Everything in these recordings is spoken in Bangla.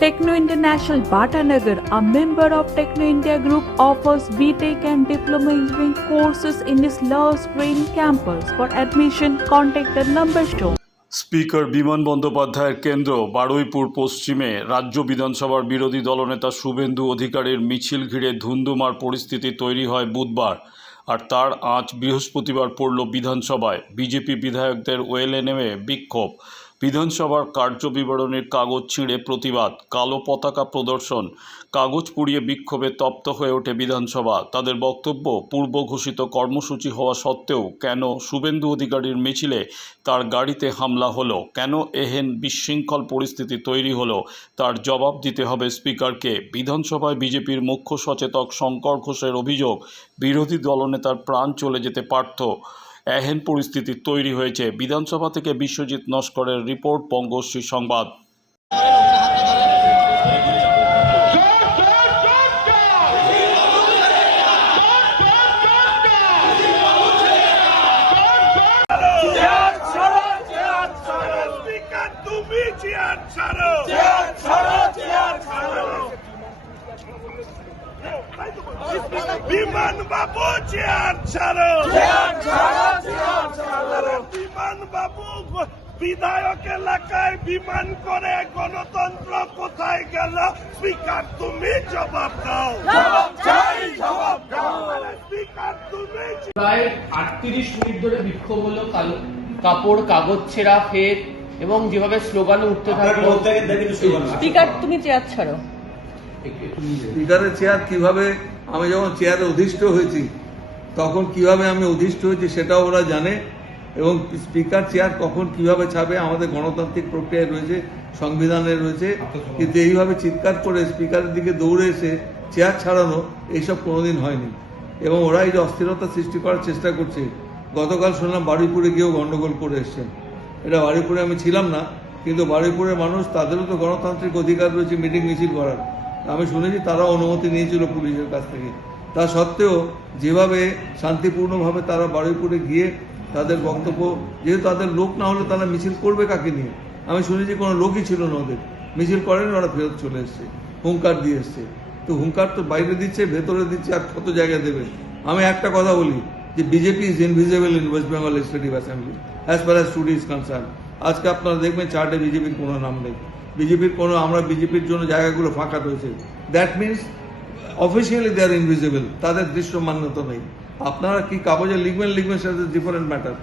Techno International Bhatanagar, a member of Techno India Group, offers BTEC and Diploma Engineering courses in its Love Green campus. For admission, contact the number shown. Speaker Biman বন্দ্যোপাধ্যায়ের কেন্দ্র বারুইপুর পশ্চিমে রাজ্য বিধানসভার বিরোধী দলনেতা শুভেন্দু অধিকারীর মিছিল ঘিরে ধুন্ধুমার পরিস্থিতি তৈরি হয় বুধবার আর তার আঁচ বৃহস্পতিবার পড়ল বিধানসভায় বিজেপি বিধায়কদের ওয়েলে নেমে বিক্ষোভ বিধানসভার কার্য বিবরণীর কাগজ ছিঁড়ে প্রতিবাদ, কালো পতাকা প্রদর্শন, কাগজ পুড়িয়ে বিক্ষোভে তপ্ত হয়ে ওঠে বিধানসভা। তাদের বক্তব্য, পূর্ব ঘোষিত কর্মসূচি হওয়া সত্ত্বেও কেন শুভেন্দু অধিকারীর মিছিলে তার গাড়িতে হামলা হলো? কেন এহেন বিশৃঙ্খল পরিস্থিতি তৈরি হলো? তার জবাব দিতে হবে স্পিকারকে। বিধানসভায় বিজেপির মুখ্য সচেতক শঙ্কর ঘোষের অভিযোগ, বিরোধী দলনেতার প্রাণ চলে যেতে পারত। এহেন পরিস্থিতি তৈরি হয়েছে। বিধানসভা থেকে বিশ্বজিৎ নস্করের রিপোর্ট বঙ্গশ্রী সংবাদ স্পিকার তুমি চেয়ার ছাড়ো বিমান বাবু চেয়ার ছাড়ো। বিমান বাবু বিধায়ক এলাকায় বিমান করে গণতন্ত্র কোথায় গেল? স্পিকার তুমি জবাব দাও। জবাব দাও। স্পিকার তুমি প্রায় আটত্রিশ মিনিট ধরে বিক্ষোভ হলো কালো। কাপড় কাগজ ছেঁড়া ফের এবং যেভাবে স্লোগান উঠতে থাকল। স্পিকার তুমি চেয়ার ছাড়ো। স্পিকারের চেয়ার কীভাবে আমি যখন চেয়ারে অধিষ্ঠ হয়েছি, তখন কীভাবে আমি অধিষ্ঠ হয়েছি সেটাও ওরা জানে এবং স্পিকার চেয়ার কখন কীভাবে ছাবে আমাদের গণতান্ত্রিক প্রক্রিয়ায় রয়েছে, সংবিধানে রয়েছে। কিন্তু এইভাবে চিৎকার করে স্পিকারের দিকে দৌড়ে এসে চেয়ার ছাড়ানো, এইসব কোনোদিন হয়নি। এবং ওরা এই অস্থিরতা সৃষ্টি করার চেষ্টা করছে, গতকাল শুনলাম বারুইপুরে গিয়েও গণ্ডগোল করে এসছেন। এটা বারুইপুরে আমি ছিলাম না, কিন্তু বারুইপুরের মানুষ, তাদেরও তো গণতান্ত্রিক অধিকার রয়েছে, মিটিং মিছিল করার। আমি শুনেছি তারা অনুমতি নিয়েছিল পুলিশের কাছ থেকে। তা সত্ত্বেও যেভাবে শান্তিপূর্ণভাবে তারা বারুইপুরে গিয়ে তাদের বক্তব্য, যেহেতু তাদের লোক না হলে তারা মিছিল করবে কাকে নিয়ে? আমি শুনেছি কোনো লোকই ছিল না ওদের। মিছিল করেন, ওরা ফেরত চলে এসছে। হুঙ্কার দিয়ে এসছে। তো হুঙ্কার তো বাইরে দিচ্ছে, ভেতরে দিচ্ছে, আর কত জায়গায় দেবে? আমি একটা কথা বলি, যে BJP is invisible in West Bengal legislative assembly as far as study is concern আজকে আপনারা দেখবেন চার্টে বিজেপির কোনো নাম নেই। বিজেপির কোনো আমরা বিজেপির জন্য জায়গাগুলো ফাঁকা রয়েছে। That means officially they are invisible তাদের দৃশ্য মান্যতা নেই। আপনারা কি কাগজে লিখবেন লিখবেন সেটা different matter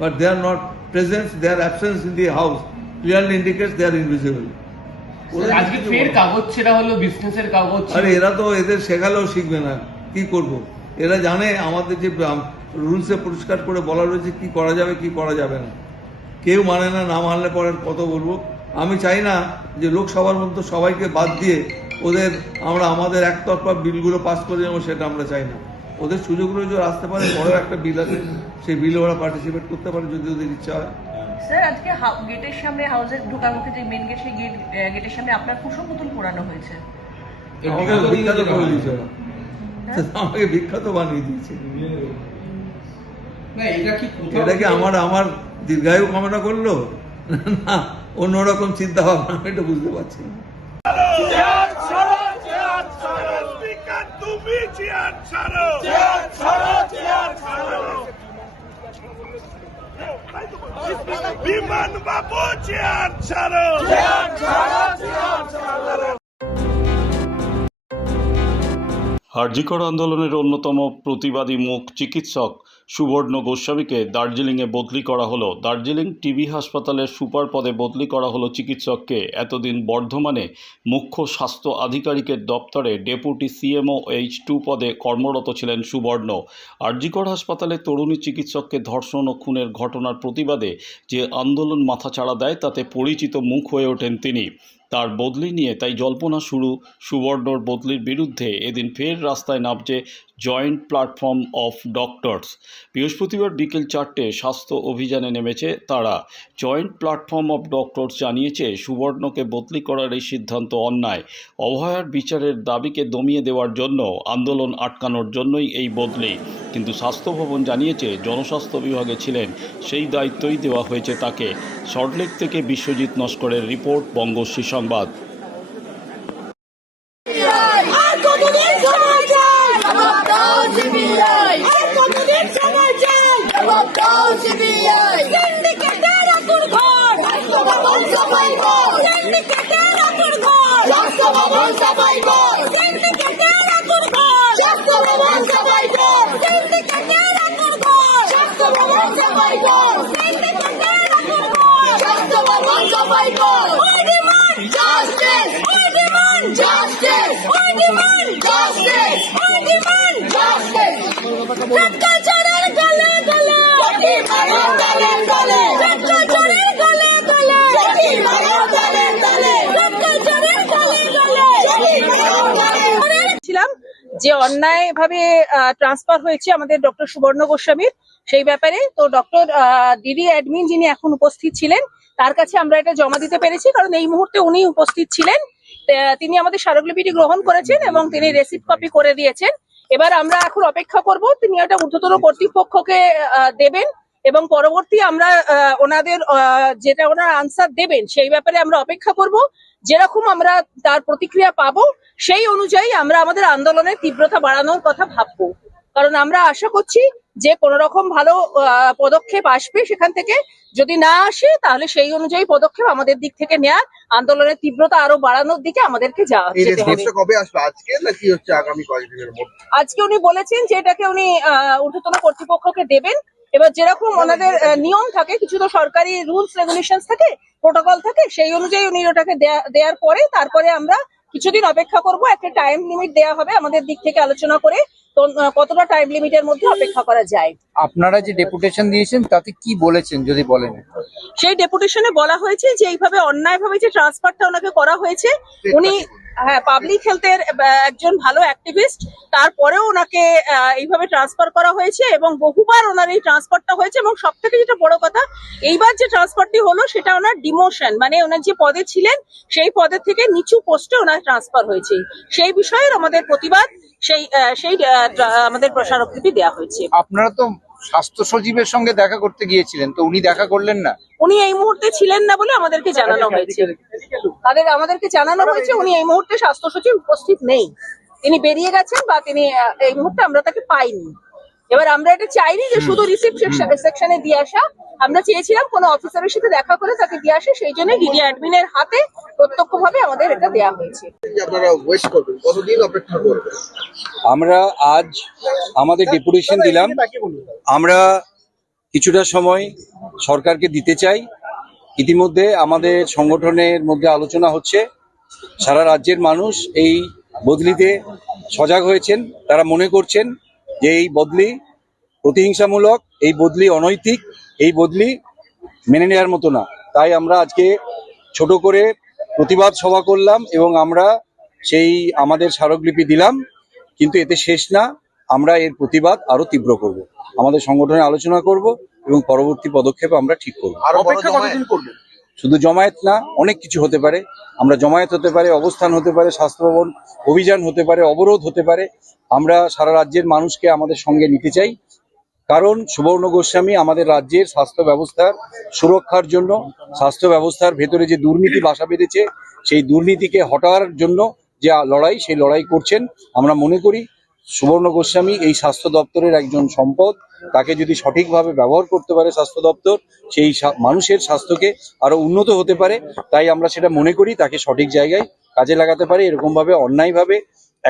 but they are not presence they are absence in the house clearly indicates they are invisible আজকে ফের কাগজ ছেঁড়া হলো বিজনেসের কাগজ। আরে এরা তো এদের শেখালেও শিখবে না কি করব। এরা জানে আমাদের যে রুলসে পরিষ্কার করে বলা রয়েছে কি করা যাবে কি করা যাবে না। কেউ মানে না না মানলে পরে কত বলব? আমি চাই না যে লোকসভার মধ্যে সবাইকে বাদ দিয়ে ওদের আমরা আমাদের একতরফা বিলগুলো পাস করে যাব সেটা আমরা চাই না। ওদের সুযোগ রয়েছে ওরা আসতে পারে বড় একটা বিল আছে সেই বিলে ওরা পার্টিসিপেট করতে পারে যদি ওদের ইচ্ছা হয়। স্যার আজকে গেটের সামনে হাউসের ঢোকার মুখে যে মেন গেট সেই গেট গেটের সামনে আপনার কুসুম পুতুল পোড়ানো হয়েছে। আমাকে বিখ্যাত করে দিয়েছে আমাকে বিখ্যাত বানিয়ে দিয়েছে। এটা কি এটা কি আমার আমার দীর্ঘায়ু কামনা করল? না। অন্যরকম চিন্তা ভাবনা আমি এটা বুঝতে পারছি না। বিমান বাবু চেয়ার ছাড়ো। চেয়ার ছাড়ো চেয়ার ছাড়ো। হার্জিকর আন্দোলনের অন্যতম প্রতিবাদী মুখ চিকিৎসক সুবর্ণ গোস্বামীকে দার্জিলিংয়ে বদলি করা হলো। দার্জিলিং টিবি হাসপাতালের সুপার পদে বদলি করা হলো চিকিৎসককে। এতদিন বর্ধমানে মুখ্য স্বাস্থ্য আধিকারিকের দপ্তরে ডেপুটি সিএমও এইচ টু পদে কর্মরত ছিলেন সুবর্ণ। আরজিকর হাসপাতালে তরুণী চিকিৎসককে ধর্ষণ ও খুনের ঘটনার প্রতিবাদে যে আন্দোলন মাথাচাড়া দেয়, তাতে পরিচিত মুখ হয়ে ওঠেন তিনি। তার বদলি নিয়ে তাই জল্পনা শুরু। সুবর্ণর বদলির বিরুদ্ধে এদিন ফের রাস্তায় নামছে জয়েন্ট প্ল্যাটফর্ম অফ ডক্টরস। বৃহস্পতিবার বিকেল চারটে স্বাস্থ্য অভিযানে নেমেছে তারা। জয়েন্ট প্ল্যাটফর্ম অফ ডক্টরস জানিয়েছে, সুবর্ণকে বদলি করার এই সিদ্ধান্ত অন্যায়। অভয়ার বিচারের দাবিকে দমিয়ে দেওয়ার জন্য, আন্দোলন আটকানোর জন্যই এই বদলি। কিন্তু স্বাস্থ্য ভবন জানিয়েছে, জনস্বাস্থ্য বিভাগে ছিলেন, সেই দায়িত্বই দেওয়া হয়েছে তাকে। সল্টলেক থেকে বিশ্বজিৎ নস্করের রিপোর্ট বঙ্গশ্রী সংবাদ সবাই বল সিন্ডিকেটের আগুন ঘর স্বাস্থ্য ভবন সবাই বল সিন্ডিকেটের আগুন ঘর স্বাস্থ্য ভবন সবাই বল সিন্ডিকেটের আগুন ঘর স্বাস্থ্য ভবন সবাই বল We demand justice We demand justice We demand justice We demand justice ভ্রষ্টাচারের গলে গলে লাঠি মারো গলে গলে ভ্রষ্টাচারের গলে গলে লাঠি মারো গলে গলে ভ্রষ্টাচারের গলে গলে লাঠি মারো গলে গলে যে অন্যায়ভাবে ট্রান্সফার হয়েছে আমাদের ডক্টর সুবর্ণ গোস্বামীর সেই ব্যাপারে। তো ডক্টর দিদি অ্যাডমিন যিনি এখন উপস্থিত ছিলেন, তার কাছে আমরা এটা জমা দিতে পেরেছি, কারণ এই মুহূর্তে উনি উপস্থিত ছিলেন। তিনি আমাদের স্মারকলিপিটি গ্রহণ করেছেন এবং তিনি রেসিপ্ট কপি করে দিয়েছেন। এবার আমরা এখন অপেক্ষা করব, তিনি এটা ঊর্ধ্বতন কর্তৃপক্ষকে দেবেন এবং পরবর্তী আমরা ওনাদের যেটা ওনার আনসার দেবেন, সেই ব্যাপারে আমরা অপেক্ষা করব। যেরকম আমরা তার প্রতিক্রিয়া পাবো, সেই অনুযায়ী আমরা আমাদের আন্দোলনের তীব্রতা বাড়ানোর কথা ভাববো। কারণ আমরা আশা করছি যে কোন রকম ভালো পদক্ষেপ আসবে সেখান থেকে। যদি না আসে তাহলে সেই অনুযায়ী পদক্ষেপ আমাদের দিক থেকে নেয়ার। আন্দোলনের তীব্রতা আরও বাড়ানোর দিকে আমাদেরকে যাওয়া আজকে উনি বলেছেন যে এটাকে উনি ঊর্ধ্বতন কর্তৃপক্ষকে দেবেন। এবার যেরকম ওনাদের নিয়ম থাকে কিছু তো সরকারি রুলস রেগুলেশন থাকে প্রোটোকল থাকে সেই অনুযায়ী উনি ওটাকে দেওয়ার পরে তারপরে আমরা কিছুদিন অপেক্ষা করব একটা টাইম লিমিট দেয়া হবে আমাদের দিক থেকে আলোচনা করে কতটা টাইম লিমিটের মধ্যে অপেক্ষা করা যায়। আপনারা যে ডেপুটেশন দিয়েছেন তাতে কি বলেছেন যদি বলেন? সেই ডেপুটেশনে বলা হয়েছে যে এইভাবে অন্যায়ভাবে যে ট্রান্সফারটা ওনাকে করা হয়েছে উনি হ্যাঁ পাবলিক হেলথের একজন ভালো অ্যাক্টিভিস্ট তারপরেও ওনাকে এইভাবে ট্রান্সফার করা হয়েছে এবং বহুবার ওনার এই ট্রান্সফারটা হয়েছে এবং সব থেকে যেটা বড় কথা, এইবার যে ট্রান্সফারটি হলো সেটা ওনার ডিমোশন মানে ওনার যে পদে ছিলেন, সেই পদের থেকে নিচু পোস্টে ওনার ট্রান্সফার হয়েছে। সেই বিষয়ের আমাদের প্রতিবাদ, সেই সেই আমাদের প্রসারকৃতি দেওয়া হয়েছে। আপনারা তো স্বাস্থ্য সচিবের সঙ্গে দেখা করতে গিয়েছিলেন, তো উনি দেখা করলেন না? উনি এই মুহূর্তে ছিলেন না বলে আমাদেরকে জানানো হয়েছে। তাদের আমাদেরকে জানানো হয়েছে উনি এই মুহূর্তে স্বাস্থ্য সচিব উপস্থিত নেই। তিনি বেরিয়ে গেছেন বা তিনি এই মুহূর্তে আমরা তাকে পাইনি। এবার আমরা এটা চাইনি যে শুধু রিসিপ্ট সেকশনে দিয়ে আসা। আমরা চেয়েছিলাম কোনো অফিসারের সাথে দেখা করে তাকে দিয়ে আসে সেই জন্য ডিডি অ্যাডমিনের হাতে প্রত্যক্ষভাবে আমাদের এটা দেওয়া হয়েছে। যে আপনারা ওয়েট করবেন কতদিন অপেক্ষা করবেন? আমরা আজ আমাদের ডেপুটেশন দিলাম। আমরা কিছুটা সময় সরকারকে দিতে চাই। ইতিমধ্যে আমাদের সংগঠনের মধ্যে আলোচনা হচ্ছে। সারা রাজ্যের মানুষ এই বদলিতে সজাগ হয়েছেন। তারা মনে করছেন যে এই বদলি প্রতিহিংসামূলক, এই বদলি অনৈতিক, এই বদলি মেনে নেওয়ার মতো না। তাই আমরা আজকে ছোট করে প্রতিবাদ সভা করলাম এবং আমরা সেই আমাদের স্মারকলিপি দিলাম। কিন্তু এতে শেষ না। আমরা এর প্রতিবাদ আরও তীব্র করব। আমাদের সংগঠনে আলোচনা করব এবং পরবর্তী পদক্ষেপ আমরা ঠিক করব। শুধু জমায়েত না অনেক কিছু হতে পারে। আমরা জমায়েত হতে পারে অবস্থান হতে পারে স্বাস্থ্য ভবন অভিযান হতে পারে অবরোধ হতে পারে। আমরা সারা রাজ্যের মানুষকে আমাদের সঙ্গে নিতে চাই। কারণ সুবর্ণ গোস্বামী আমাদের রাজ্যের স্বাস্থ্য ব্যবস্থার সুরক্ষার জন্য স্বাস্থ্য ব্যবস্থার ভেতরে যে দুর্নীতি বাসা বেঁধেছে সেই দুর্নীতিকে হটার জন্য যে লড়াই সেই লড়াই করছেন আমরা মনে করি সুবর্ণ গোস্বামী এই স্বাস্থ্য দপ্তরের একজন সম্পদ। তাকে যদি সঠিকভাবে ব্যবহার করতে পারে স্বাস্থ্য দপ্তর, সেই মানুষের স্বাস্থ্যকে আরও উন্নত হতে পারে। তাই আমরা সেটা মনে করি, তাকে সঠিক জায়গায় কাজে লাগাতে পারে, এরকমভাবে অন্যায়ভাবে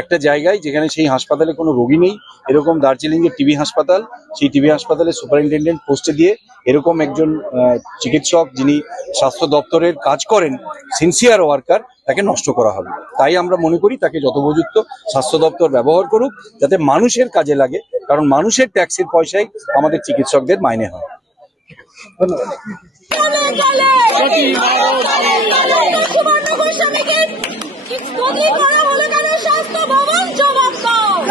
একটা জায়গায় যেখানে সেই হাসপাতালে কোনো রোগী নেই। এরকম দার্জিলিং এর টিবি হাসপাতাল, সেই টিবি হাসপাতালে সুপারিনটেন্ডেন্ট পোস্টে দিয়ে এরকম একজন চিকিৎসক যিনি স্বাস্থ্য দপ্তরের কাজ করেন সিনসিয়ার ওয়ার্কার তাকে নষ্ট করা হবে। তাই আমরা মনে করি তাকে যথোপযুক্ত স্বাস্থ্য দপ্তর ব্যবহার করুক, যাতে মানুষের কাজে লাগে, কারণ মানুষের ট্যাক্সের পয়সায় আমাদের চিকিৎসকদের মাইনে হয়। গলে